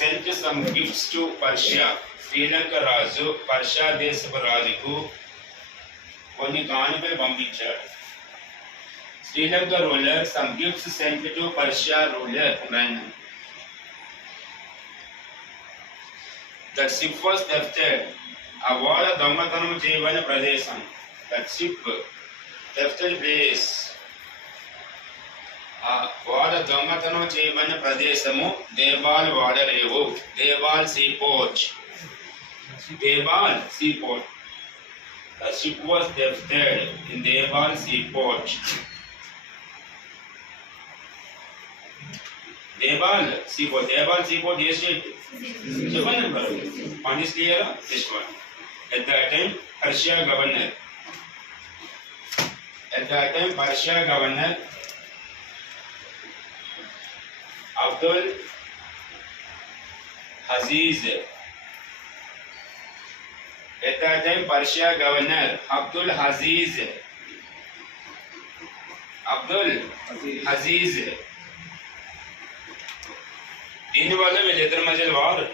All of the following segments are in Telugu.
sent some gifts to Persia. Sri Lanka రాజు పర్షియా దేశపు రాజుకు కొన్ని కానుకలు పంపించాడు. Sri Lanka ruler some gifts sent to Persia ruler when the ship was thefted. ఆ ఓడ దొంగతనం చేయబడిన ప్రదేశం. That ship thefted place. ఆ ఓడ దొంగతనం చేయబడిన ప్రదేశము దేబాల్ వాడరేవు. Debal seaport. Debal seaport. The ship was thefted in Deval seaport. Deval seaport. Deval seaport. Yes, it. One is clear. This one. At that time, Persia governor. At that time, Persia governor Abdul Aziz. At that time, Persia governor Abdul Aziz. Abdul Aziz. దీనివల్ల వీళ్ళిద్దరి మధ్య వారు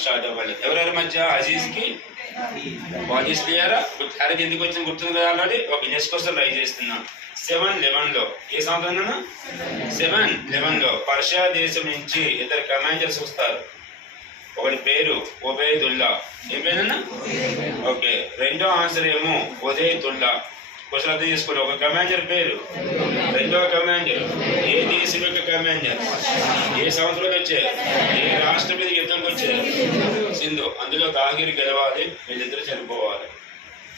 స్టార్ట్ అవ్వాలి. ఎవరెవరి మధ్య? అజీజ్ కి బాజీస్ క్లియరా? క్లారిటీ ఎందుకు వచ్చింది గుర్తుంది కదా ఆల్రెడీ. ఒక నెక్స్ట్ క్వశ్చన్ ట్రై చేస్తున్నాం. 7:11 ఏ సంవత్సరం? 7:11 పర్షియా దేశం నుంచి ఇద్దరు కమాండర్స్ వస్తారు. ఒకటి పేరు ఒబేదుల్లా. ఏం పేరన్నా? ఓకే. రెండో ఆన్సర్ ఏమో ఉదయతుల్లా. క్వశ్చన్ అర్థం చేసుకోండి. ఒక కమాండర్ పేరు, రెండో కమాండర్ ఏ దేశం యొక్క కమాండర్, ఏ సంవత్సరంలో వచ్చారు, ఏ రాష్ట్రం మీద యుద్ధంకి వచ్చారు? సింధు. అందులో దాగిరి గెలవాలి, వీళ్ళిద్దరు చనిపోవాలి.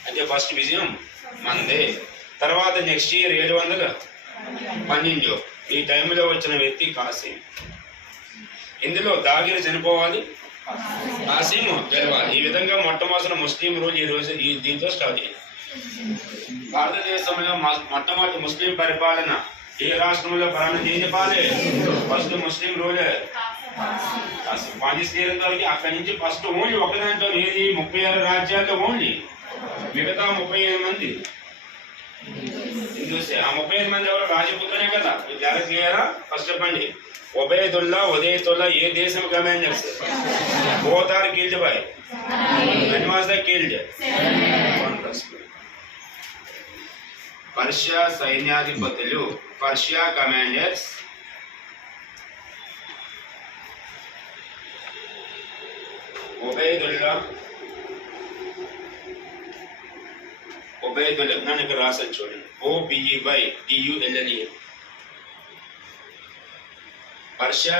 అంటే ఫస్ట్ విజయం మందే. తర్వాత నెక్స్ట్ ఇయర్ 712 ఈ టైంలో వచ్చిన వ్యక్తి కాసిం. ఇందులో దాగిరి చనిపోవాలి, కాసిం గెలవాలి. ఈ విధంగా మొట్టమొదటి ముస్లిం రూల్ ఈ దీంతో స్టార్ట్ అయింది. భారతదేశంలో మొట్టమొదటి ముస్లిం పరిపాలన ఏ రాష్ట్రంలో ప్రారంభించాలి? ఫస్ట్ ముస్లిం రూలర్ పాకిస్తాన్ వరకు. అక్కడి నుంచి ఫస్ట్ ఓన్లీ ఒక దాంట్లో ఏది 36 రాజ్యాల్లో ఓన్లీ. మిగతా 35 మంది హిందూసే. ఆ 35 మంది ఎవరు? రాజపుత్రనే కదా. జాగ్రత్త క్లియరా? ఫస్ట్ చెప్పండి. ఒబేదుల్లా, ఉదయతుల్లా ఏ దేశం commanders? Both are killed by. when was the killed? Persia సైన్యాధిపతులు, పర్షియా కమాండర్స్ ఒబేదుల్లా నన్ను ఇక్కడ రాసాను చూడండి. OBEYDULLA. పర్షియా